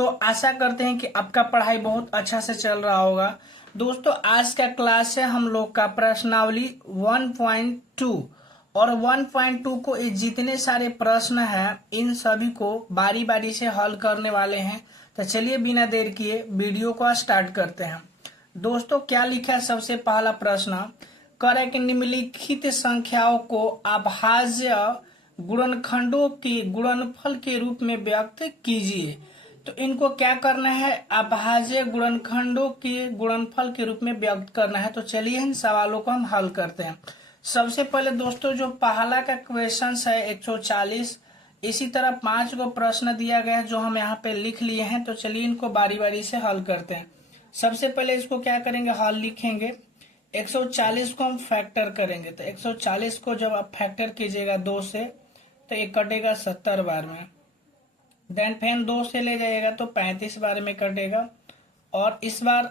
दोस्तों, आशा करते हैं कि आपका पढ़ाई बहुत अच्छा से चल रहा होगा। दोस्तों, आज का क्लास है हम लोग का प्रश्नावली 1.2 और 1.2 को ये जितने सारे प्रश्न हैं इन सभी को बारी बारी से हल करने वाले हैं। तो चलिए बिना देर किए वीडियो को स्टार्ट करते हैं। दोस्तों, क्या लिखा है? सबसे पहला प्रश्न, करें कि निम्नलिखित संख्याओं को अभाज्य गुणनखंडों के गुणनफल के रूप में व्यक्त कीजिए। तो इनको क्या करना है? अभाज्य गुणनखंडों के गुणनफल के रूप में व्यक्त करना है। तो चलिए इन सवालों को हम हल करते हैं। सबसे पहले दोस्तों, जो पहला का क्वेश्चन है 140, इसी तरह 5 को प्रश्न दिया गया है जो हम यहाँ पे लिख लिए हैं। तो चलिए इनको बारी बारी से हल करते हैं। सबसे पहले इसको क्या करेंगे? हल लिखेंगे। 140 को हम फैक्टर करेंगे। तो 140 को जब आप फैक्टर कीजिएगा 2 से, तो ये कटेगा 70 बार में। देन फिर 2 से ले जाइएगा तो 35 बार में कटेगा। और इस बार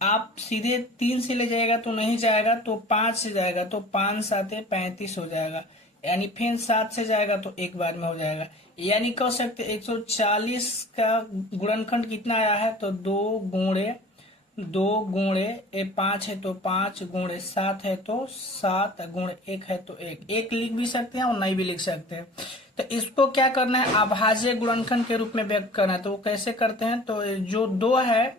आप सीधे 3 से ले जाएगा तो नहीं जाएगा, तो 5 से जाएगा तो 5 साते 35 हो जाएगा। यानी फिर 7 से जाएगा तो एक बार में हो जाएगा। यानी कह सकते 140 का गुणनखंड कितना आया है? तो 2 गुणे 5 है तो 5, गुणे 7 है तो 7, गुणे 1 है तो 1। एक लिख भी सकते हैं और नहीं भी लिख सकते हैं। तो इसको क्या करना है? अभाज्य गुणनखंड के रूप में व्यक्त करना है। तो वो कैसे करते हैं? तो जो 2 है,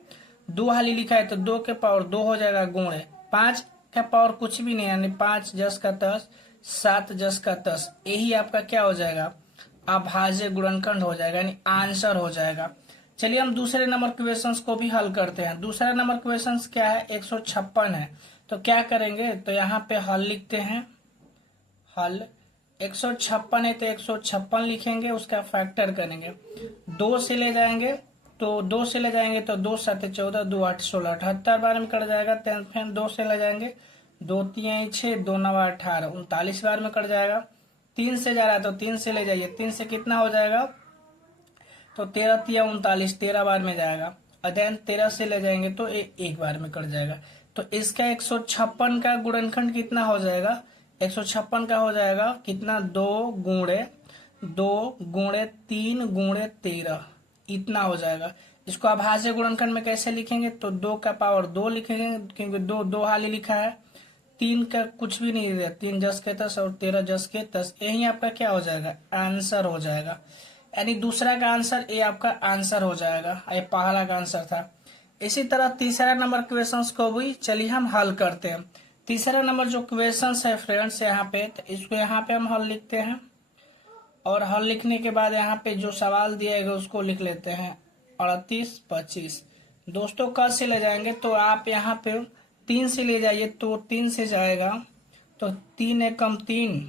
2 हाली लिखा है तो 2 के पावर 2 हो जाएगा, गुणे 5 का पावर कुछ भी नहीं, यानी 5 जस का 10, 7 जस का 10। यही आपका क्या हो जाएगा? अभाज्य गुणनखंड हो जाएगा, यानी आंसर हो जाएगा। चलिए हम दूसरे नंबर क्वेश्चंस को भी हल करते हैं। दूसरा नंबर क्वेश्चंस क्या है? 156 है। तो क्या करेंगे? तो यहाँ पे हल लिखते हैं। हल 156 है तो 156 लिखेंगे, उसका फैक्टर करेंगे। 2 से ले जाएंगे तो 2 से ले जाएंगे तो 2 7 14, 2 8 16, 78 बार में कट जाएगा। फिर 2 से ले जाएंगे, 2 3 6, 2 9 18, 39 बार में कट जाएगा। 3 से जा रहा है तो 3 से ले जाइए, 3 से कितना हो जाएगा? तो 13 3 39, 13 बार में जाएगा। अध्ययन 13 से ले जाएंगे तो एक बार में कट जाएगा। तो इसका 156 का गुणनखंड कितना हो जाएगा? 156 का हो जाएगा कितना? 2 गुणे 3 गुणे 13, इतना हो जाएगा। इसको अभाज्य गुणनखंड में कैसे लिखेंगे? तो 2 का पावर 2 लिखेंगे, क्योंकि 2 हाली लिखा है। 3 का कुछ भी नहीं है, 3 जस के 10 और 13 जस के 10। यही आपका क्या हो जाएगा? आंसर हो जाएगा। यानी दूसरा का आंसर ये आपका आंसर हो जाएगा। ये पहला का आंसर था। इसी तरह तीसरा नंबर क्वेश्चंस को भी चलिए हम हल करते हैं। तीसरा नंबर जो क्वेश्चंस है फ्रेंड्स यहाँ पे, तो इसको यहाँ पे हम हल लिखते हैं। और हल लिखने के बाद यहाँ पे जो सवाल दिया है उसको लिख लेते हैं। 38 25 दोस्तों कल से ले जाएंगे तो आप यहाँ पे 3 से ले जाइए तो 3 से जाएगा तो 3 एकम 3,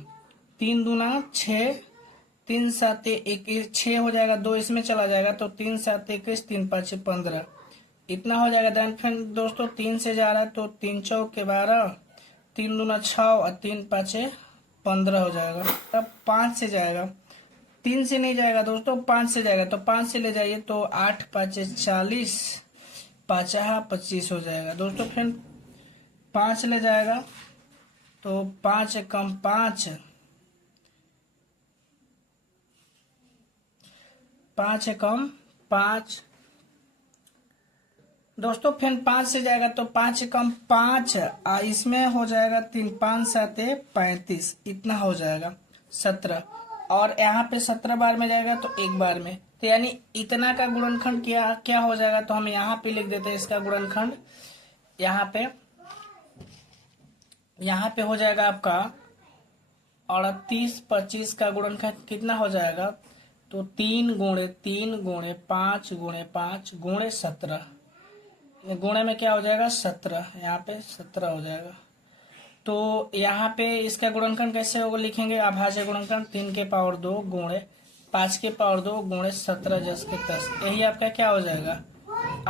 3 दूना 6, 3 7 21, 6 हो जाएगा। 2 इसमें चला जाएगा तो 3 7 21, 3 5 15, इतना हो जाएगा। देन फिर दोस्तों 3 से जा रहा है तो 3 चौके 12, 3 दूना 6 और 3 5 15 हो जाएगा। तब 5 से जाएगा, 3 से नहीं जाएगा दोस्तों, 5 से जाएगा। तो 5 से ले जाइए तो 8 5 40, 5 25 हो जाएगा दोस्तों। फिर 5 ले जाएगा तो 5 कम 5, 5 कम 5 दोस्तों। फिर 5 से जाएगा तो 5 कम 5, इसमें हो जाएगा 3 5 7 35, इतना हो जाएगा 17। और यहाँ पे 17 बार में जाएगा तो एक बार में, तो यानी इतना का गुणनखंड क्या क्या हो जाएगा? तो हम यहाँ पे लिख देते हैं इसका गुणनखंड। यहाँ पे हो जाएगा आपका 38 25 का गुणनखंड कितना हो जाएगा? तो 3 गुणे 3 गुणे 5 गुणे 5 गुणे 17, गुणे में क्या हो जाएगा? 17, यहाँ पे 17 हो जाएगा। तो यहाँ पे इसका गुणनखंड कैसे होगा लिखेंगे? अभाज्य गुणनखंड 3 के पावर 2 गुणे 5 के पावर 2 गुणे 17 जस के 10। यही आपका क्या हो जाएगा?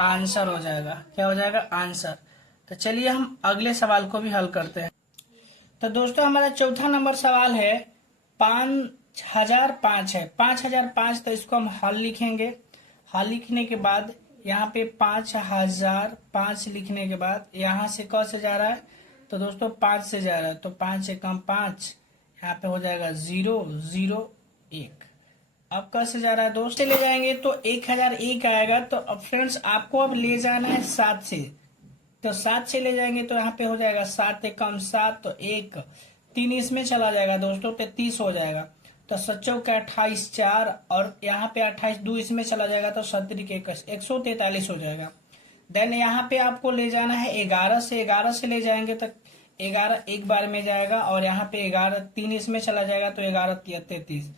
आंसर हो जाएगा। क्या हो जाएगा? आंसर। तो चलिए हम अगले सवाल को भी हल करते हैं। तो दोस्तों हमारा चौथा नंबर सवाल है 5005 है। 5005, तो इसको हम हल लिखेंगे। हल लिखने के बाद यहाँ पे 5005 लिखने के बाद यहाँ से क से जा रहा है तो दोस्तों 5 से जा रहा है तो 5 एकम 5, यहाँ पे हो जाएगा 0 0 1। अब कैसे जा रहा है दोस्त, ले जाएंगे तो 1001 आएगा। तो अब फ्रेंड्स आपको अब ले जाना है 7 से, तो 7 से ले जाएंगे तो यहाँ पे हो जाएगा 7 एकम 7, तो 1 3 इसमें चला जाएगा दोस्तों, 33 हो जाएगा। तो 7 के 28 4, और यहाँ पे 28 2 इसमें चला जाएगा तो 7 के 143 हो जाएगा। देन यहाँ पे आपको ले जाना है 11 से, 11 से ले जाएंगे तो 11 एक बार में जाएगा, और यहाँ पे 11 3 इसमें चला जाएगा तो 11 33।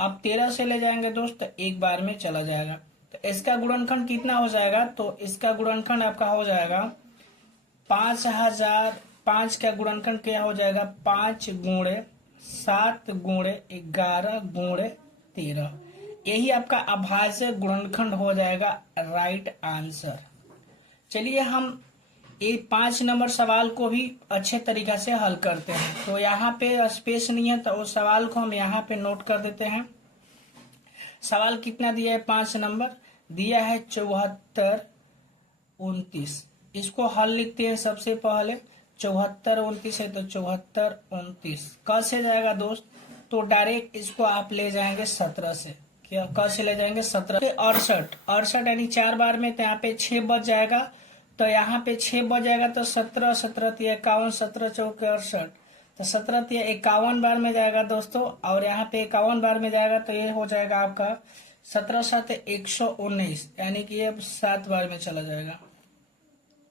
अब 13 से ले जाएंगे दोस्त तो एक बार में चला जाएगा। तो इसका गुणनखंड कितना हो जाएगा, तो इसका गुणनखंड आपका हो जाएगा 5000। 5 का गुणनखंड क्या हो जाएगा, 5 गुणे 7 गुणे 11 गुणे 13। यही आपका अभाज्य गुणनखंड हो जाएगा, राइट आंसर। चलिए हम ये 5 नंबर सवाल को भी अच्छे तरीका से हल करते हैं। तो यहाँ पे स्पेस नहीं है तो उस सवाल को हम यहाँ पे नोट कर देते हैं। सवाल कितना दिया है, 5 नंबर दिया है 74 29। इसको हल लिखते हैं सबसे पहले। 74 29 है तो 74 29 कैसे जाएगा दोस्त, तो डायरेक्ट इसको आप ले जाएंगे 17 से। क्या कैसे ले जाएंगे, 17 से 68 68 यानी 4 बार में, तो यहाँ पे 6 बच जाएगा। तो यहाँ पे 6 बच जाएगा तो 17 17 51 17 चौके 68, तो 17 51 बार में जाएगा दोस्तों, और यहाँ पे 51 बार में जाएगा तो ये हो जाएगा आपका 17 7 119, यानी कि ये 7 बार में चला जाएगा।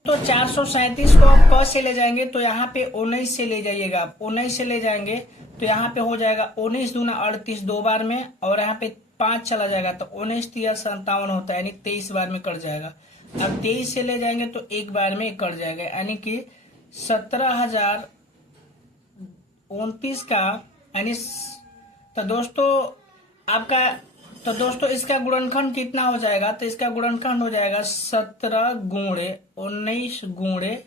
तो 437 को आप क से ले जाएंगे तो यहाँ पे 19 से ले जाइएगा। आप 19 से ले जाएंगे तो यहाँ पे हो जाएगा 19 दूना 38 2 बार में, और यहाँ पे 5 चला जाएगा तो 19 3 57 होता है, यानी 23 बार में कट जाएगा। अब 23 से ले जाएंगे तो एक बार में कट जाएगा, यानी कि 17,029 का, यानी तो दोस्तों इसका गुणनखंड कितना हो जाएगा, तो इसका गुणनखंड हो जाएगा 17 गुणे 19 गुणे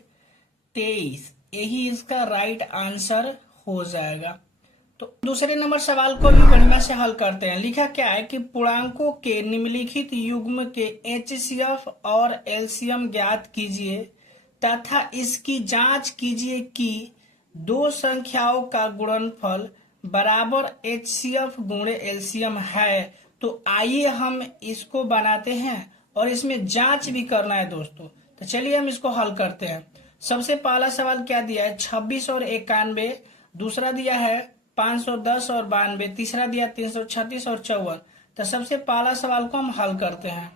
23। यही इसका राइट आंसर हो जाएगा। तो दूसरे नंबर सवाल को भी बढ़िया से हल करते हैं। लिखा क्या है कि पूर्णांकों के निम्नलिखित युग्म के एचसीएफ और एलसीएम ज्ञात कीजिए तथा इसकी जांच कीजिए कि दो संख्याओं का गुणनफल बराबर एचसीएफ गुणे एलसीएम है। तो आइए हम इसको बनाते हैं और इसमें जांच भी करना है दोस्तों। तो चलिए हम इसको हल करते हैं। सबसे पहला सवाल क्या दिया है, 26 और 91। दूसरा दिया है 510 और 92। तीसरा दिया 336 और 54। तो सबसे पहला सवाल को हम हल करते हैं।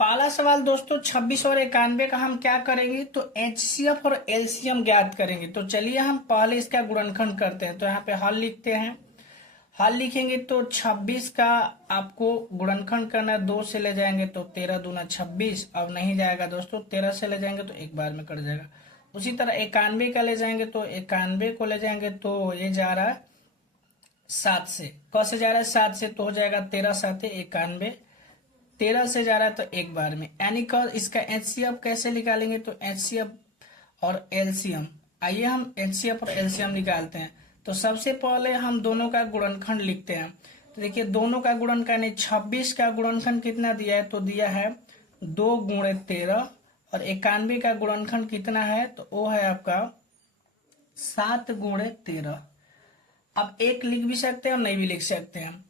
पहला सवाल दोस्तों 26 और 91 का हम क्या करेंगे, तो एचसीएफ और एलसीएम ज्ञात करेंगे। तो चलिए हम पहले इसका गुणनखंड करते हैं। तो यहाँ पे हल लिखते हैं। हल लिखेंगे तो 26 का आपको गुणनखंड करना है, 2 से ले जाएंगे तो 13 दूना 26। अब नहीं जाएगा दोस्तों, 13 से ले जाएंगे तो एक बार में कट जाएगा। उसी तरह 91 का ले जाएंगे तो 91 को ले जाएंगे तो ये जा रहा है 7 से। कैसे जा रहा है, 7 से, तो हो जाएगा 13 7 91। 13 से जा रहा है तो एक बार में, यानी कि इसका एचसीएफ कैसे निकालेंगे, तो एचसीएफ और एलसीएम। आइए हम एचसीएफ और एलसीएम निकालते हैं। तो सबसे पहले हम दोनों का गुणनखंड लिखते हैं। तो देखिए दोनों का गुणनखंड, 26 का गुणनखंड कितना दिया है, तो दिया है 2 गुणे 13, और 91 का गुणनखंड कितना है, तो वो है आपका 7 गुणे 13। अब एक लिख भी सकते हैं और नहीं भी लिख सकते हैं।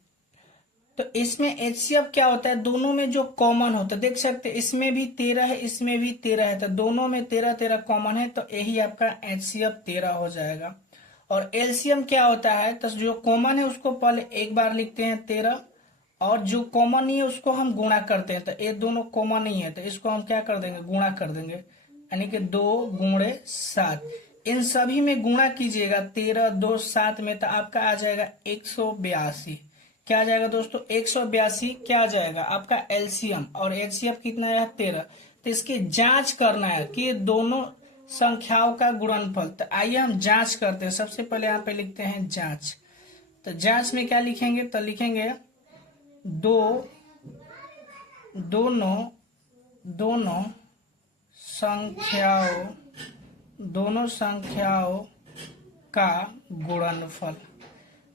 तो इसमें एचसीएफ क्या होता है, दोनों में जो कॉमन होता है, देख सकते हैं इसमें भी 13 है, इसमें भी 13 है, तो दोनों में 13 13 कॉमन है, तो यही आपका एचसीएफ 13 हो जाएगा। और एलसीएम क्या होता है, तो जो कॉमन है उसको पहले एक बार लिखते हैं 13, और जो कॉमन नहीं है उसको हम गुणा करते हैं। तो ये दोनों कॉमन नहीं है तो इसको हम क्या कर देंगे, गुणा कर देंगे, यानी कि 2 गुणे 7। इन सभी में गुणा कीजिएगा, 13 2 7 में, तो आपका आ जाएगा 182। क्या आ जाएगा दोस्तों, 182 क्या आ जाएगा आपका एलसीएम, और एचसीएफ कितना है 13। तो इसकी जांच करना है कि दोनों संख्याओं का गुणनफल। तो आइए हम जांच करते हैं। सबसे पहले यहाँ पे लिखते हैं जांच। तो जांच में क्या लिखेंगे, तो लिखेंगे दोनों संख्याओं का गुणनफल।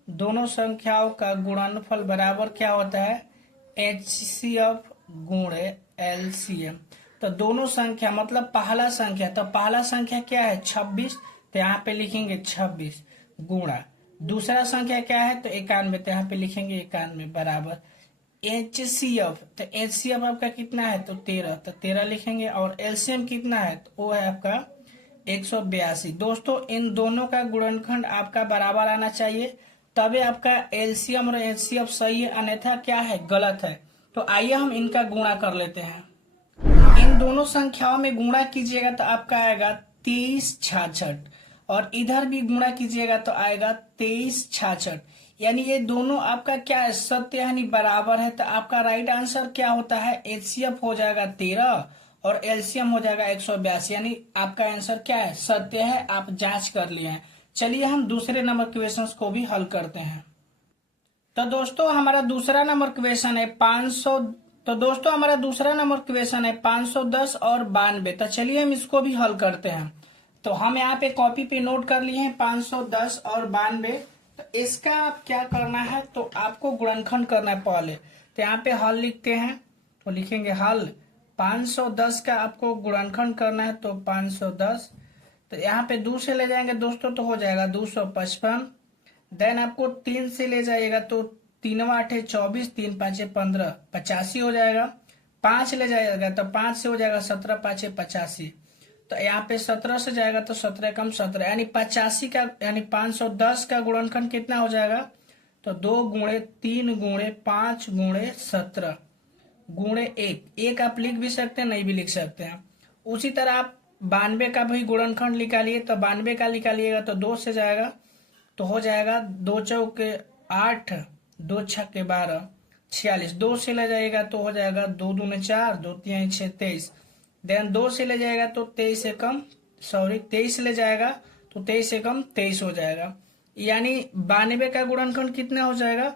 दोनों संख्याओं का गुणनफल बराबर क्या होता है, एचसीएफ गुणे एलसीएम। तो दोनों संख्या मतलब पहला संख्या, तो पहला संख्या क्या है 26, तो यहाँ पे लिखेंगे 26 गुणा। दूसरा संख्या क्या है तो 91, तो यहाँ पे लिखेंगे 91 बराबर। HCF, तो HCF आपका कितना है तो 13, तो 13 लिखेंगे। और LCM कितना है तो वो है आपका 182। दोस्तों इन दोनों का गुणनखंड आपका बराबर आना चाहिए, तभी आपका LCM और HCF सही है, अन्यथा क्या है गलत है। तो आइए हम इनका गुणा कर लेते हैं। इन दोनों संख्याओं में गुणा कीजिएगा तो आपका आएगा 2366, और इधर भी गुणा कीजिएगा तो आएगा 2366। यानी ये दोनों आपका क्या है सत्य यानी बराबर है। तो आपका राइट आंसर क्या होता है, HCF हो जाएगा 13 और LCM हो जाएगा 182। यानी आपका आंसर क्या है सत्य है, आप जांच कर लिए हैं। चलिए हम दूसरे नंबर क्वेश्चन को भी हल करते हैं। तो दोस्तों हमारा दूसरा नंबर क्वेश्चन है 500। तो दोस्तों हमारा दूसरा नंबर क्वेश्चन है 510 और 92। तो चलिए हम इसको भी हल करते हैं। तो हम यहाँ पे कॉपी पे नोट कर लिए हैं 510 और 92। तो इसका आप क्या करना है तो आपको गुणनखंड करना है पहले। तो यहाँ पे हल लिखते हैं, तो लिखेंगे हल 510 का आपको गुणनखंड करना है। तो 510, तो यहाँ पे 2 से ले जाएंगे दोस्तों तो हो जाएगा 255। देन आपको 3 से ले जाइएगा तो 3 × 8 = 24, 3 × 5 = 15, 85 हो जाएगा। 5 ले जाएगा तो 5 से हो जाएगा 17, 5 × 85। तो यहाँ पे 17 से जाएगा तो 17 कम 17, यानी 85 का यानी 510 का गुणनखंड कितना हो जाएगा तो 2 × 3 × 5 × 17 × 1 आप लिख भी सकते हैं नहीं भी लिख सकते हैं। उसी तरह आप 92 का भी गुणनखंड निकालिए। तो 92 का निकालिएगा तो 2 से जाएगा तो हो जाएगा 2 चौके 8, 2 छक्के 12, 46। 2 से ले जाएगा तो हो जाएगा 2 दूने 4, 2 3 6 23। देन 2 से ले जाएगा तो 23 से कम 23 ले जाएगा तो 23 से कम 23 हो जाएगा। यानी 92 का गुणनखंड कितना हो जाएगा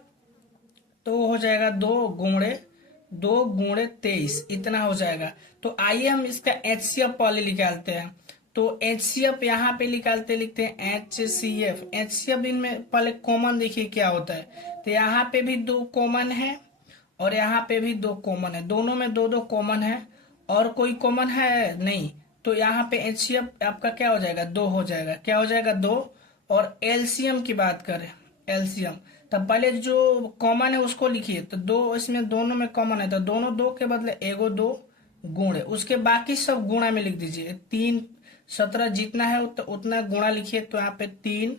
तो हो जाएगा 2 × 23 इतना हो जाएगा। तो आइए हम इसका HCF पहले निकालते हैं। तो HCF यहाँ पे निकालते लिखते हैं HCF। HCF इनमें पहले कॉमन देखिए क्या होता है। तो यहाँ पे भी 2 कॉमन है और यहाँ पे भी 2 कॉमन है, दोनों में 2 2 कॉमन है और कोई कॉमन है नहीं। तो यहाँ पे HCF आपका क्या हो जाएगा 2 हो जाएगा, क्या हो जाएगा 2। और LCM की बात करें, LCM तब पहले जो कॉमन है उसको लिखिए। तो 2 इसमें दोनों में कॉमन है तो दोनों 2 के बदले एगो 2 गुणे, उसके बाकी सब गुणा में लिख दीजिए। 3 17 जितना है तो उतना गुणा लिखिए। तो यहाँ पे 3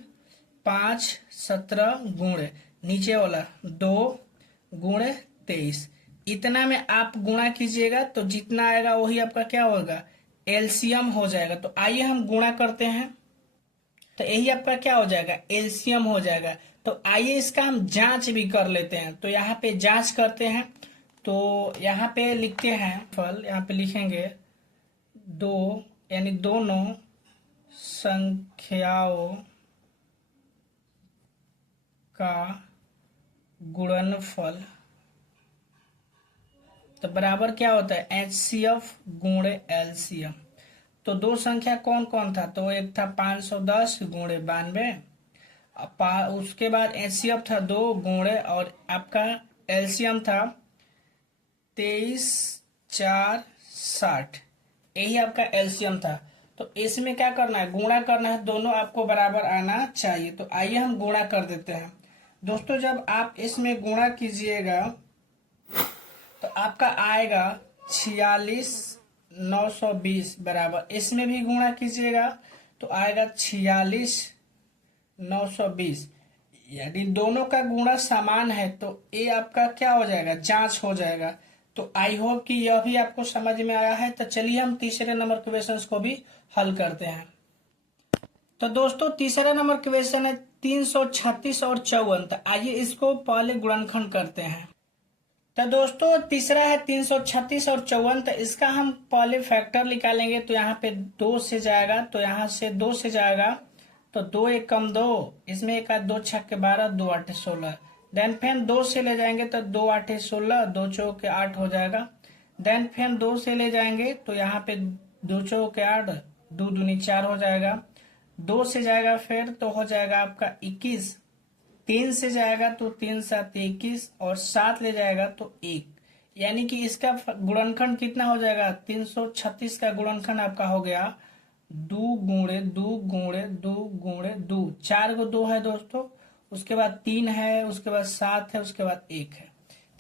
5 17 गुणे नीचे वाला 2 × 23 इतना में आप गुणा कीजिएगा तो जितना आएगा वही आपका क्या होगा LCM हो जाएगा। तो आइए हम गुणा करते हैं। तो यही आपका क्या हो जाएगा LCM हो जाएगा। तो आइए इसका हम जांच भी कर लेते हैं। तो यहाँ पे जांच करते हैं। तो यहाँ पे लिखते हैं फल, यहाँ पे लिखेंगे 2 यानी दोनों संख्याओं का गुणनफल, तो बराबर क्या होता है HCF × LCM। तो 2 संख्या कौन कौन था तो एक था 510 × 92, उसके बाद HCF था 2 गुणे और आपका LCM था 23 4 60, यही आपका LCM था। तो इसमें क्या करना है गुणा करना है, दोनों आपको बराबर आना चाहिए। तो आइए हम गुणा कर देते हैं। दोस्तों जब आप इसमें गुणा कीजिएगा तो आपका आएगा 46 920 बराबर, इसमें भी गुणा कीजिएगा तो आएगा 46 920, यदि दोनों का गुणा समान है तो ये आपका क्या हो जाएगा जांच हो जाएगा। तो आई होप कि यह भी आपको समझ में आया है। तो चलिए हम तीसरे नंबर क्वेश्चन को भी हल करते हैं। तो दोस्तों तीसरा नंबर क्वेश्चन है 336 और 54। तो आइए इसको पहले गुणनखंड करते हैं। तो दोस्तों तीसरा है 336 और 54। तो इसका हम पहले फैक्टर निकालेंगे। तो यहाँ पे 2 से जाएगा तो यहाँ से 2 से जाएगा तो 2 1 कम 2, इसमें 1 2 छक्के 12, 2 8 16। देन फिर 2 से ले जाएंगे तो 2 8 16, 2 चौके 8 हो जाएगा। देन फिर 2 से ले जाएंगे तो यहाँ पे 2 चौके 8, 2 दूनी 4 हो जाएगा। 2 से जाएगा फिर तो हो जाएगा आपका 21। 3 से जाएगा तो 3 7 21 और 7 ले जाएगा तो 1, यानी कि इसका गुणनखंड कितना हो जाएगा 336 का गुणनखंड आपका हो गया 2 × 2 × 2 × 2, 4 को 2 है दोस्तों, उसके बाद 3 है, उसके बाद 7 है, उसके बाद 1 है।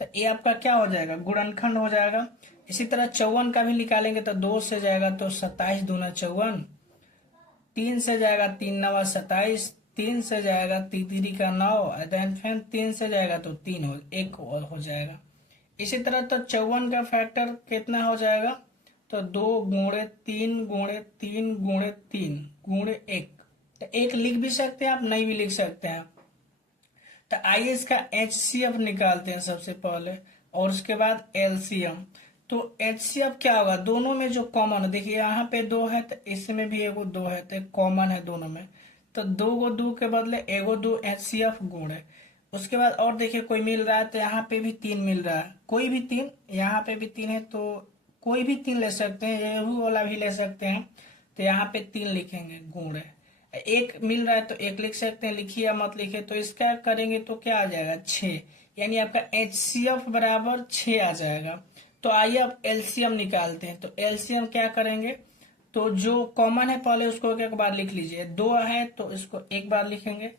तो ये आपका क्या हो जाएगा, गुणनखंड हो जाएगा। इसी तरह 54 का भी निकालेंगे तो 2 से जाएगा तो 27 दूना 54, 3 से जाएगा 3 नवा 27, 3 से जाएगा तीतरी का 9, देन फिर 3 से जाएगा तो 3 1 हो जाएगा। इसी तरह तो 54 का फैक्टर कितना हो जाएगा, तो 2 गुणे 3 गुणे 3 गुणे 3 गुणे 1, तो 1 लिख भी सकते हैं आप, नहीं भी लिख सकते हैं। तो आइए इसका HCF निकालते हैं सबसे पहले, और उसके बाद LCM। तो HCF क्या होगा, दोनों में जो कॉमन है, देखिए यहाँ पे 2 है तो इसमें भी एगो 2 है, तो कॉमन है दोनों में, तो 2 गो 2 के बदले एगो 2 HCF गुणे। उसके बाद और देखिए कोई मिल रहा है तो यहाँ पे भी 3 मिल रहा है, कोई भी 3, यहाँ पे भी 3 है तो कोई भी 3 ले सकते हैं, ये वाला भी ले सकते हैं, तो यहाँ पे 3 लिखेंगे गुणे। 1 मिल रहा है तो 1 लिख सकते हैं, लिखिए या मत लिखिए। तो इसका करेंगे तो क्या आ जाएगा, 6, यानी आपका HCF बराबर 6 आ जाएगा। तो आइए अब LCM निकालते हैं। तो LCM क्या करेंगे, तो जो कॉमन है पहले उसको एक बार लिख लीजिए, 2 है तो इसको एक बार लिखेंगे,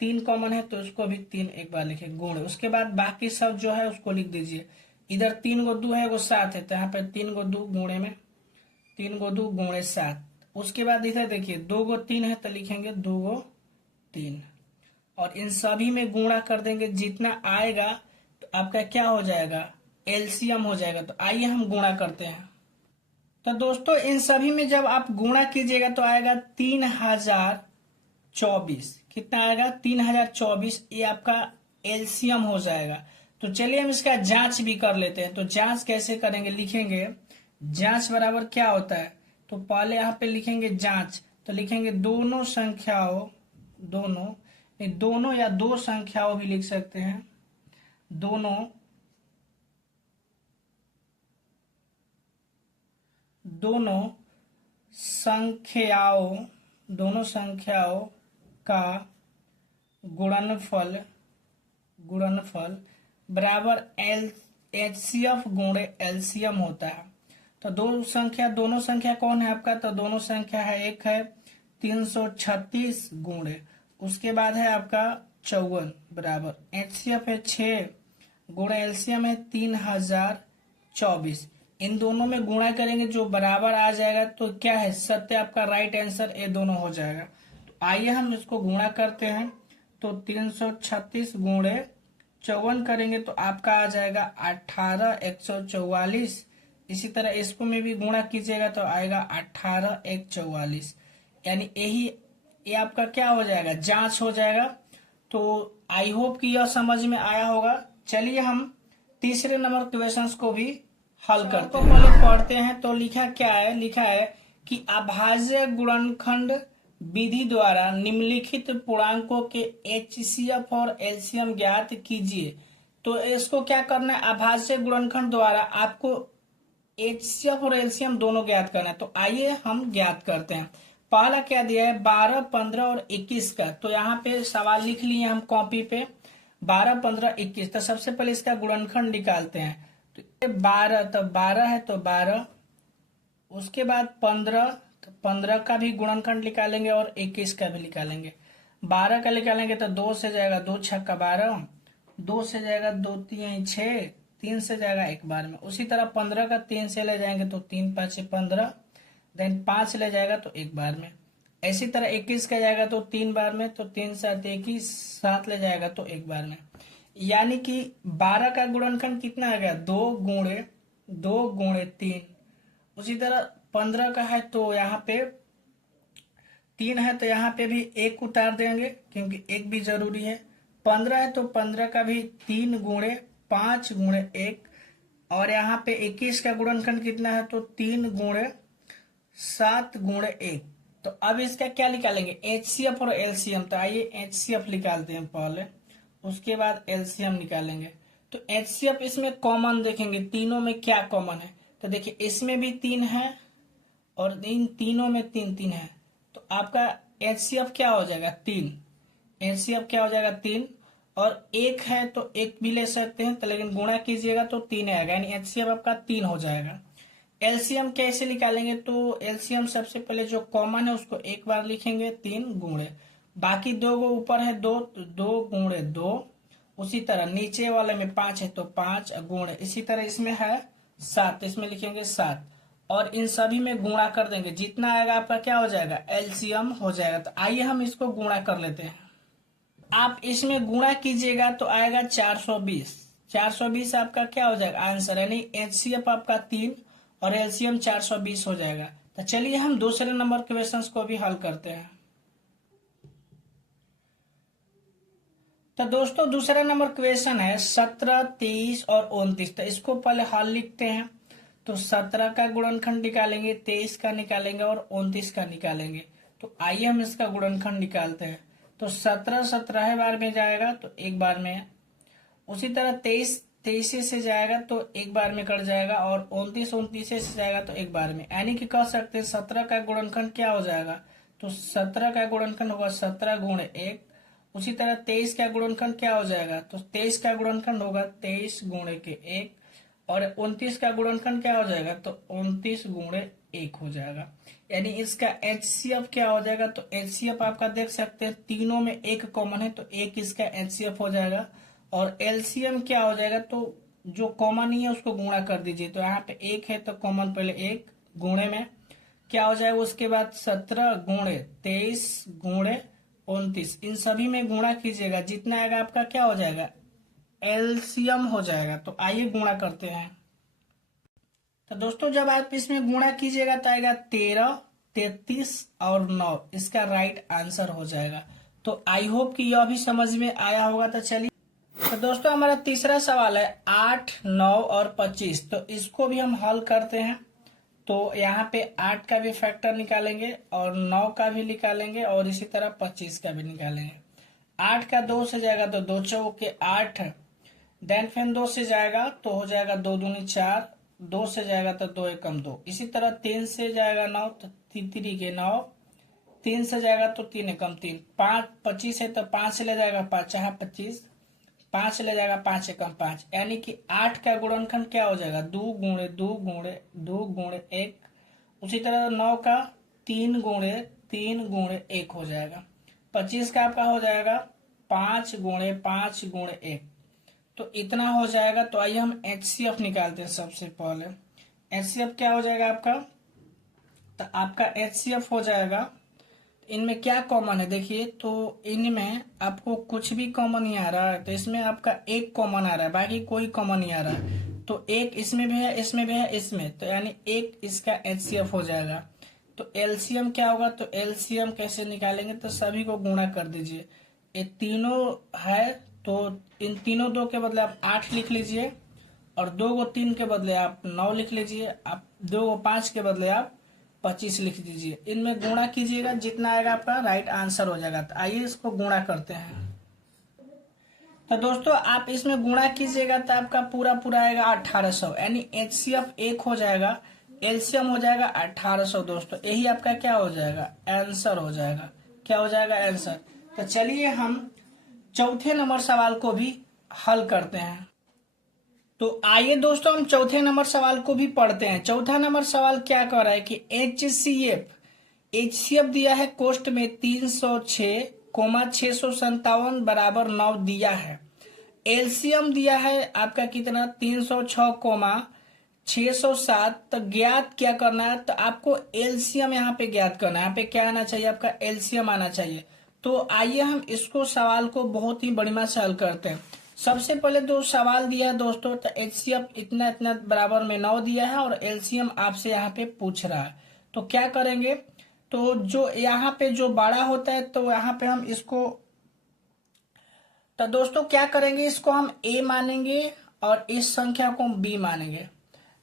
3 कॉमन है तो इसको भी 3 एक बार लिखेंगे गुणे। उसके बाद बाकी सब जो है उसको लिख दीजिए। इधर 3 गो 2 है, वो 7 है, तो यहाँ पे 3 गो 2 गुणे में 3 गो 2 गुणे 7। उसके बाद इधर देखिए 2 गो 3 है तो लिखेंगे 2 गो 3, और इन सभी में गुणा कर देंगे, जितना आएगा तो आपका क्या हो जाएगा, LCM हो जाएगा। तो आइए हम गुणा करते हैं। तो दोस्तों इन सभी में जब आप गुणा कीजिएगा तो आएगा 3024, कितना आएगा 3024, ये आपका LCM हो जाएगा। तो चलिए हम इसका जांच भी कर लेते हैं। तो जांच कैसे करेंगे, लिखेंगे जांच बराबर क्या होता है, तो पहले यहाँ पे लिखेंगे जांच, तो लिखेंगे दोनों संख्याओं, दोनों या दो संख्याओं भी लिख सकते हैं, दोनों संख्याओं का गुणनफल बराबर HCF गुणे LCM होता है। तो दोनों संख्या कौन है आपका, तो दोनों संख्या है, एक है 336 गुणे, उसके बाद है आपका 54 बराबर HCF है 6 गुणे LCM है 3024। इन दोनों में गुणा करेंगे, जो बराबर आ जाएगा तो क्या है, सत्य आपका राइट आंसर, ये दोनों हो जाएगा। तो आइए हम इसको गुणा करते हैं। तो 336 गुणे 54 करेंगे तो आपका आ जाएगा 18144। इसी तरह इसको में भी गुणा कीजिएगा तो आएगा 18144, यानी ये आपका क्या हो जाएगा, जांच हो जाएगा। तो आई होप कि यह समझ में आया होगा। चलिए हम तीसरे नंबर क्वेश्चंस को भी हल करते हैं। पहले पढ़ते हैं। तो लिखा है कि अभाज्य गुणनखंड विधि द्वारा निम्नलिखित पूर्णांकों के HCF और LCM ज्ञात कीजिए। तो इसको क्या करना है, अभाज्य गुणनखंड द्वारा आपको HCF और LCM दोनों ज्ञात करना है। तो आइए हम ज्ञात करते हैं। पहला क्या दिया है, 12, 15 और 21 का। तो यहाँ पे सवाल लिख लिए हम कॉपी पे, 12, 15, 21। तो सबसे पहले इसका गुणनखंड निकालते हैं। तो 12, तो 12 है तो 12, उसके बाद 15, तो 15 का भी गुणनखंड निकालेंगे और 21 का भी निकालेंगे। 12 का निकालेंगे तो 2 से जाएगा 2 छक्का 12, 2 से जाएगा 2 3 6, 3 से जाएगा एक बार में। उसी तरह 15 का 3 से ले जाएंगे तो 3 5 15, देन 5 ले जाएगा तो एक बार में। इसी तरह 21 का जाएगा तो 3 बार में, तो 3 7 21, 7 ले जाएगा तो एक बार में। यानी कि 12 का गुणनखंड कितना आ गया, 2 गुणे 3। उसी तरह 15 का है तो यहाँ पे 3 है तो यहाँ पे भी 1 उतार देंगे, क्योंकि 1 भी जरूरी है। 15 है तो 15 का भी 3 गुणे 5 गुणे 1, और यहाँ पे 21 का गुणनखंड कितना है, तो 3 गुणे 7 गुणे 1। तो अब इसका क्या निकालेंगे, HCF और LCM। तो आइए HCF निकालते हैं पहले, उसके बाद LCM निकालेंगे। तो HCF इसमें कॉमन देखेंगे, तीनों में क्या कॉमन है। तो देखिए इसमें भी 3 है और इन तीनों में 3 3 है। तो आपका HCF क्या हो जाएगा, 3। HCF क्या हो जाएगा, 3। और 1 है तो 1 भी ले सकते हैं, तो लेकिन गुणा कीजिएगा तो 3 आएगा, यानी HCF आपका 3 हो जाएगा। LCM कैसे निकालेंगे, तो LCM सबसे पहले जो कॉमन है उसको एक बार लिखेंगे, 3 गुणे, बाकी 2 को ऊपर है 2, तो 2 गुणे 2, उसी तरह नीचे वाले में 5 है तो 5 गुणे, इसी तरह इसमें है 7, इसमें लिखेंगे 7 और इन सभी में गुणा कर देंगे, जितना आएगा आपका क्या हो जाएगा, एलसीएम हो जाएगा। तो आइए हम इसको गुणा कर लेते हैं। आप इसमें गुणा कीजिएगा तो आएगा 420। 420 आपका क्या हो जाएगा आंसर, यानी एचसीएफ आपका 3 और एलसीएम 420 हो जाएगा। तो चलिए हम दूसरे नंबर क्वेश्चंस को भी हल करते हैं। तो दोस्तों दूसरा नंबर क्वेश्चन है 17, 23 और 29। तो इसको पहले हल लिखते हैं। तो 17 का गुणनखंड निकालेंगे, 23 का निकालेंगे और 29 का निकालेंगे। तो आइए हम इसका गुणनखंड निकालते हैं। तो 17 17 बार में जाएगा तो एक बार में, उसी तरह 23 23 से जाएगा तो एक बार में कट जाएगा और 29 29 से जाएगा तो एक बार में, यानी कि कह सकते हैं 17 का गुणनखंड क्या हो जाएगा। तो 17 का गुणनखंड होगा 17 गुणे 1। उसी तरह 23 का गुणनखंड क्या हो जाएगा, तो 23 का गुणनखंड होगा 23 गुणे के 1 और 29 का गुणनखंड क्या हो जाएगा, तो 29 गुणे 1 हो जाएगा। यानी इसका एचसीएफ क्या हो जाएगा, तो एचसीएफ आपका देख सकते हैं तीनों में एक कॉमन है तो एक इसका एचसीएफ हो जाएगा। और एलसीएम क्या हो जाएगा, तो जो कॉमन नहीं है उसको गुणा कर दीजिए। तो यहाँ पे 1 है तो कॉमन पहले 1 गुणे में क्या हो जाएगा, उसके बाद 17 गुणे 23 गुणे 29, इन सभी में गुणा कीजिएगा, जितना आएगा आपका क्या हो जाएगा, एलसीएम हो जाएगा। तो आइए गुणा करते हैं। तो दोस्तों जब आप इसमें गुणा कीजिएगा तो आएगा 13, 33 और 9, इसका राइट आंसर हो जाएगा। तो आई होप कि यह भी समझ में आया होगा। तो चलिए, तो दोस्तों हमारा तीसरा सवाल है 8, 9 और 25। तो इसको भी हम हल करते हैं। तो यहाँ पे 8 का भी फैक्टर निकालेंगे और 9 का भी निकालेंगे और इसी तरह 25 का भी निकालेंगे। 8 का 2 से जाएगा तो 2 चौके 8, देन फिर 2 से जाएगा तो हो जाएगा 2 दूनी 4, 2 से जाएगा तो 2 एकम 2, इसी तरह 3 से जाएगा 9 तो 3 के 9, 3 से जाएगा तो 3 एकम 3, 5 25 है तो 5 से ले जाएगा 5 चाहे 25, 5 ले जाएगा 5 एकम 5, यानी कि 8 का गुणनखंड क्या हो जाएगा, 2 गुणे 2 गुणे 2 गुणे 1। उसी तरह 9 का 3 गुणे 3 गुणे 1 हो जाएगा। 25 का आपका हो जाएगा 5 गुणे 5 गुणे 1। तो इतना हो जाएगा। तो आइए हम एचसीएफ निकालते हैं। सबसे पहले एचसीएफ क्या हो जाएगा आपका, तो आपका एचसीएफ हो जाएगा, इनमें क्या कॉमन है देखिए, तो इनमें आपको कुछ भी कॉमन नहीं आ रहा है, तो इसमें आपका एक कॉमन आ रहा है, बाकी कोई कॉमन नहीं आ रहा है। तो एक इसमें भी है, इसमें भी है, इसमें, तो यानी एक इसका एचसीएफ हो जाएगा। तो एलसीएम क्या होगा, तो एलसीएम कैसे निकालेंगे, तो सभी को गुणा कर दीजिए। ये तीनों है तो इन तीनों 2 के बदले आप 8 लिख लीजिए और 2 को 3 के बदले आप 9 लिख लीजिए, आप 2 को 5 के बदले आप 25 लिख दीजिए। इनमें गुणा कीजिएगा, जितना आएगा आपका राइट आंसर हो जाएगा। तो आइए इसको गुणा करते हैं। तो दोस्तों आप इसमें गुणा कीजिएगा तो आपका पूरा पूरा आएगा 1800, यानी एचसीएफ 1 हो जाएगा, एलसीएम हो जाएगा 1800। दोस्तों यही आपका क्या हो जाएगा, आंसर हो जाएगा। क्या हो जाएगा, आंसर। तो चलिए हम चौथे नंबर सवाल को भी हल करते हैं। तो आइए दोस्तों हम चौथे नंबर सवाल को भी पढ़ते हैं। चौथा नंबर सवाल क्या कह रहा है कि एचसीएफ दिया है कोष्ट में 306, 657 बराबर 9 दिया है। एलसीएम दिया है आपका कितना, 306, 607। तो ज्ञात क्या करना है, तो आपको एलसीएम यहाँ पे ज्ञात करना है। यहाँ पे क्या आना चाहिए, आपका एलसीएम आना चाहिए। तो आइए हम इसको सवाल को बहुत ही बढ़िया से हल करते हैं। सबसे पहले जो सवाल दिया है दोस्तों, तो एचसीएफ इतना इतना बराबर में 9 दिया है और एलसीएम आपसे यहाँ पे पूछ रहा है। तो क्या करेंगे, तो जो यहाँ पे जो बड़ा होता है तो यहाँ पे हम इसको, तो दोस्तों क्या करेंगे, इसको हम ए मानेंगे और इस संख्या को बी मानेंगे।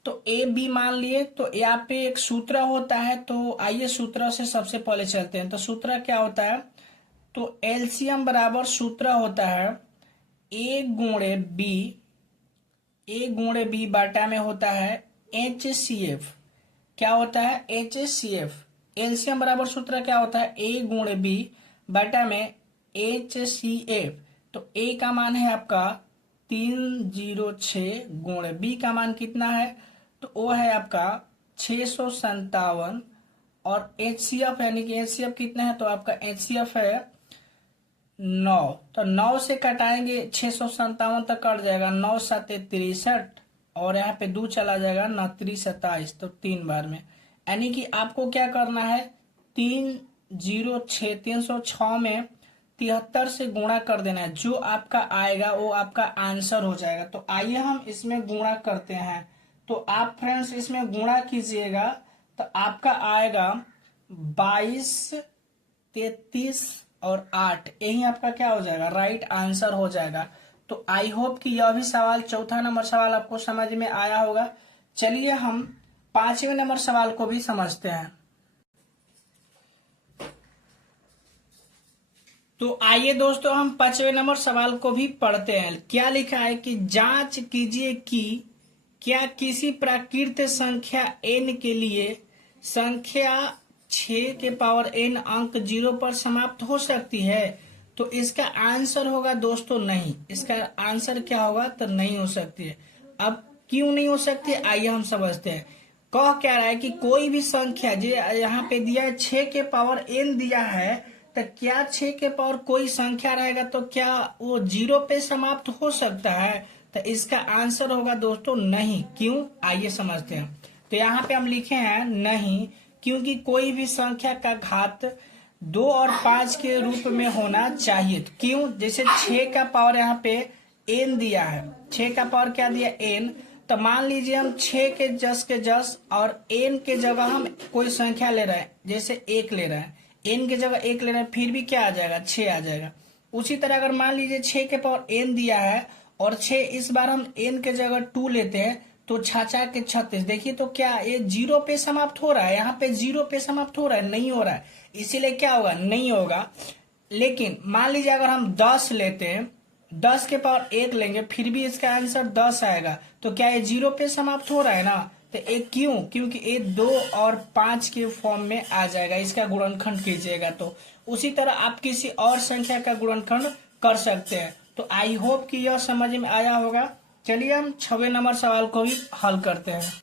तो ए बी मान लिए। तो यहाँ पे एक सूत्र होता है, तो आइए सूत्र से सबसे पहले चलते हैं। तो सूत्र क्या होता है, तो एलसीएम बराबर सूत्र होता है ए गुणे बी बाटा में होता है एचसीएफ। क्या होता है, एचसीएफ। एलसीएम बराबर सूत्र क्या होता है, ए गुणे बी बाटा में एचसीएफ। तो ए का मान है आपका 306 गुणे बी का मान कितना है, तो वो है आपका 657 और एचसीएफ यानी कि एचसीएफ कितना है, तो आपका एचसीएफ है 9, तो 9 से कटाएंगे 657 तक कट जाएगा, 9 7 63, और यहाँ पे 2 चला जाएगा, 9 3 27, तो 3 बार में। यानी कि आपको क्या करना है, 306 में 73 से गुणा कर देना है, जो आपका आएगा वो आपका आंसर हो जाएगा। तो आइए हम इसमें गुणा करते हैं। तो आप फ्रेंड्स इसमें गुणा कीजिएगा तो आपका आएगा 22, 33 और 8, यही आपका क्या हो जाएगा, राइट आंसर हो जाएगा। तो आई होप कि यह भी सवाल, चौथा नंबर सवाल आपको समझ में आया होगा। चलिए हम 5वें नंबर सवाल को भी समझते हैं। तो आइए दोस्तों हम 5वें नंबर सवाल को भी पढ़ते हैं। क्या लिखा है कि जांच कीजिए कि क्या किसी प्राकृत संख्या n के लिए संख्या 6 के पावर n अंक 0 पर समाप्त हो सकती है। तो इसका आंसर होगा दोस्तों नहीं, इसका आंसर क्या होगा, तो नहीं हो सकती है। अब क्यों नहीं हो सकती, आइए हम समझते हैं। कह क्या रहा है कि कोई भी संख्या जो यहाँ पे दिया है 6 के पावर n दिया है, तो क्या 6 के पावर कोई संख्या रहेगा तो क्या वो 0 पे समाप्त हो सकता है, तो इसका आंसर होगा दोस्तों नहीं। क्यों, आइए समझते हैं। तो यहाँ पे हम लिखे हैं नहीं, क्योंकि कोई भी संख्या का घात 2 और 5 के रूप में होना चाहिए। तो क्यों, जैसे 6 का पावर यहाँ पे n दिया है, 6 का पावर क्या दिया, n, तो मान लीजिए हम 6 के जस के जस और n के जगह हम कोई संख्या ले रहे हैं, जैसे 1 ले रहे हैं, n के जगह 1 ले रहे हैं, फिर भी क्या आ जाएगा, 6 आ जाएगा। उसी तरह अगर मान लीजिए 6 के पावर n दिया है और 6 इस बार हम n के जगह 2 लेते हैं, तो 6 के 36, देखिए तो क्या ये 0 पे समाप्त हो रहा है, यहाँ पे 0 पे समाप्त हो रहा है, नहीं हो रहा है, इसीलिए क्या होगा, नहीं होगा। लेकिन मान लीजिए अगर हम 10 लेते हैं, 10 के पावर 1 लेंगे, फिर भी इसका आंसर 10 आएगा, तो क्या ये 0 पे समाप्त हो रहा है ना, तो एक क्यों, क्योंकि ये 2 और 5 के फॉर्म में आ जाएगा, इसका गुणनखंड कीजिएगा। तो उसी तरह आप किसी और संख्या का गुणनखंड कर सकते हैं। तो आई होप कि यह समझ में आया होगा। चलिए हम 6वें नंबर सवाल को भी हल करते हैं।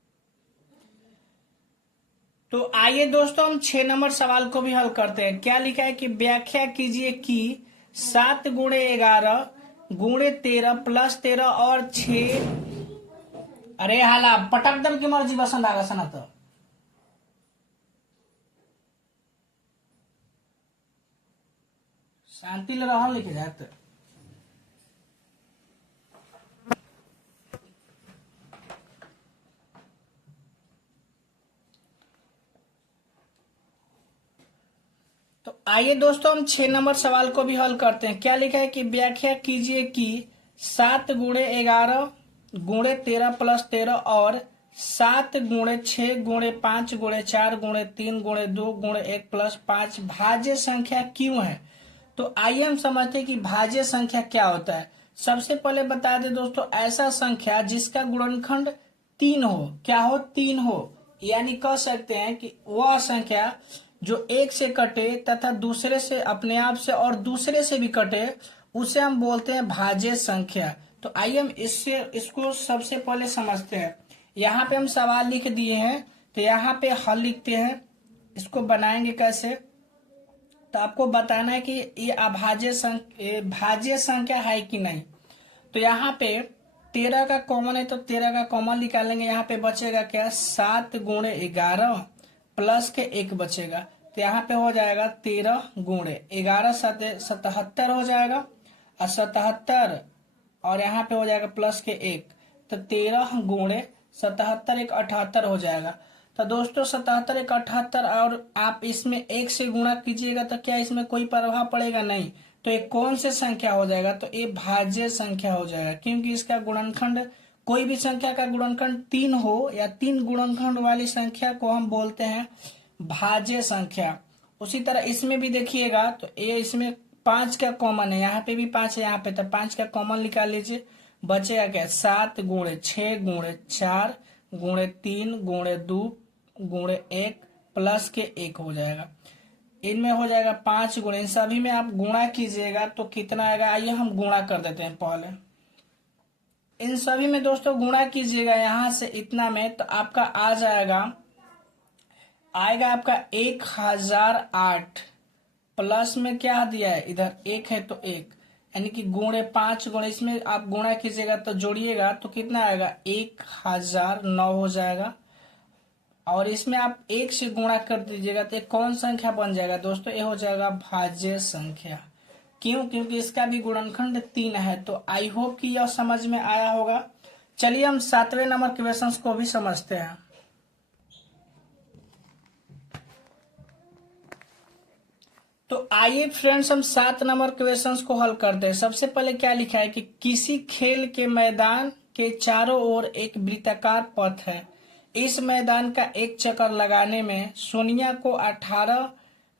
तो आइए दोस्तों हम 6 नंबर सवाल को भी हल करते हैं। क्या लिखा है कि व्याख्या कीजिए कि 7 गुणे 11 गुणे 13 प्लस 13 और 6, अरे हाला पटक दम की मर्जी बसंत आगा सना, तो शांति ले रहा लिखे जाते। तो आइए दोस्तों हम 6 नंबर सवाल को भी हल करते हैं। क्या लिखा है कि व्याख्या कीजिए कि 7 गुणे 11 गुणे 13 प्लस 13 और 7 गुणे 6 गुणे 5 गुणे 4 गुणे 3 गुणे 2 गुणे 1 प्लस 5 भाज्य संख्या क्यों है। तो आइए हम समझते हैं कि भाज्य संख्या क्या होता है। सबसे पहले बता दें दोस्तों, ऐसा संख्या जिसका गुणनखंड 3 हो, क्या हो, 3 हो, यानी कह सकते हैं कि वह संख्या जो 1 से कटे तथा दूसरे से, अपने आप से और दूसरे से भी कटे, उसे हम बोलते हैं भाज्य संख्या। तो आइए हम इसको सबसे पहले समझते हैं। यहाँ पे हम सवाल लिख दिए हैं, तो यहाँ पे हल लिखते हैं। इसको बनाएंगे कैसे, तो आपको बताना है कि ये भाज्य संख्या है कि नहीं। तो यहाँ पे 13 का कॉमन है, तो 13 का कॉमन निकालेंगे, यहाँ पे बचेगा क्या, 7 गुणे 11 प्लस के 1 बचेगा, तो यहाँ पे हो जाएगा 13 गुणे 11 77 हो जाएगा, और 77 और यहाँ पे हो जाएगा प्लस के 1, तो 13 गुणे 77 एक 78 हो जाएगा। तो दोस्तों 77 एक 78, और आप इसमें 1 से गुणा कीजिएगा तो क्या इसमें कोई प्रभाव पड़ेगा, नहीं। तो ये कौन से संख्या हो जाएगा, तो ये भाज्य संख्या हो जाएगा, क्योंकि इसका गुणनखंड, कोई भी संख्या का गुणनखंड 3 हो या 3 गुणनखंड वाली संख्या को हम बोलते हैं भाज्य संख्या। उसी तरह इसमें भी देखिएगा, तो ये इसमें 5 का कॉमन है, यहाँ पे भी 5 है, यहाँ पे, तो 5 का कॉमन निकाल लीजिए, बचेगा क्या, 7 गुणे 6 गुणे 4 गुणे 3 गुणे 2 गुणे 1 प्लस के 1 हो जाएगा। इनमें हो जाएगा 5 गुणे, इन सभी में आप गुणा कीजिएगा तो कितना आएगा, आइए हम गुणा कर देते हैं पहले। इन सभी में दोस्तों गुणा कीजिएगा यहां से इतना में, तो आपका आएगा आपका 1008 प्लस में क्या दिया है, इधर 1 है तो 1, यानी कि गुणे 5 गुणे, इसमें आप गुणा कीजिएगा तो जोड़िएगा तो कितना आएगा, 1009 हो जाएगा। और इसमें आप 1 से गुणा कर दीजिएगा तो एक कौन संख्या बन जाएगा दोस्तों, ये हो जाएगा भाज्य संख्या। क्यों, क्योंकि इसका भी गुणनखंड 3 है। तो आई होप कि यह समझ में आया होगा। चलिए हम 7वें नंबर क्वेश्चन को भी समझते हैं। तो आइए फ्रेंड्स हम 7 नंबर क्वेश्चंस को हल करते हैं। सबसे पहले क्या लिखा है कि किसी खेल के मैदान के चारों ओर एक वृत्ताकार पथ है। इस मैदान का एक चक्कर लगाने में सोनिया को 18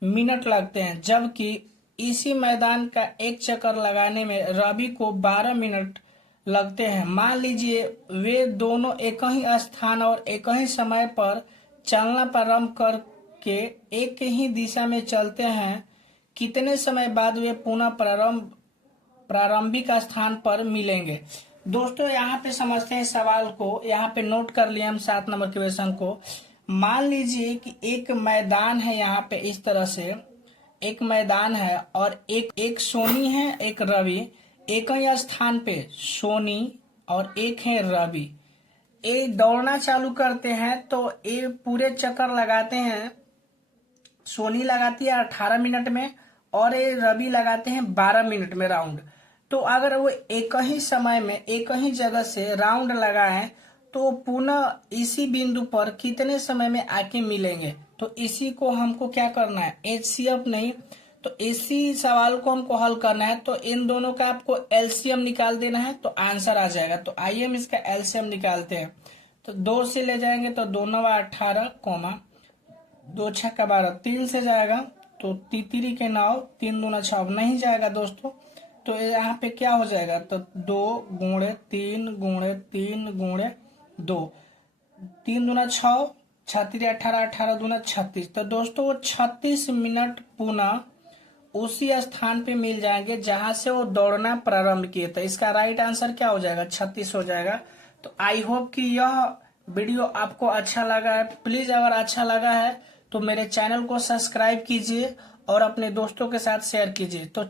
मिनट लगते हैं, जबकि इसी मैदान का एक चक्कर लगाने में रवि को 12 मिनट लगते हैं। मान लीजिए वे दोनों एक ही स्थान और एक ही समय पर चलना प्रारंभ करके एक ही दिशा में चलते हैं। कितने समय बाद वे पुनः प्रारंभिक स्थान पर मिलेंगे। दोस्तों यहाँ पे समझते हैं सवाल को, यहाँ पे नोट कर लिया हम 7 नंबर क्वेश्चन को। मान लीजिए कि एक मैदान है, यहाँ पे इस तरह से एक मैदान है और एक सोनी है, एक रवि, एक ही स्थान पे सोनी और एक है रवि। ये दौड़ना चालू करते हैं तो ये पूरे चक्कर लगाते हैं। सोनी लगाती है 18 मिनट में और ये रवि लगाते हैं 12 मिनट में राउंड। तो अगर वो एक ही समय में एक ही जगह से राउंड लगाएं तो पुनः इसी बिंदु पर कितने समय में आके मिलेंगे। तो इसी को हमको क्या करना है, HCF नहीं तो इसी सवाल को हमको हल करना है। तो इन दोनों का आपको LCM निकाल देना है तो आंसर आ जाएगा। तो आइए हम इसका LCM निकालते हैं। तो 2 से ले जाएंगे तो 2 9 18 कोमा 2 6 12, 3 से जाएगा तो तितरी के नाव 3 दूना 6, अब नहीं जाएगा दोस्तों। तो यहाँ पे क्या हो जाएगा, तो 2 गुणे 3 गुणे 3 गुणे 2, 3 दूना 6, 6 18, 18 दूना 36। तो दोस्तों वो 36 मिनट पुनः उसी स्थान पे मिल जाएंगे जहां से वो दौड़ना प्रारंभ किए थे। इसका राइट आंसर क्या हो जाएगा, 36 हो जाएगा। तो आई होप कि यह वीडियो आपको अच्छा लगा है। प्लीज अगर अच्छा लगा है तो मेरे चैनल को सब्सक्राइब कीजिए और अपने दोस्तों के साथ शेयर कीजिए। तो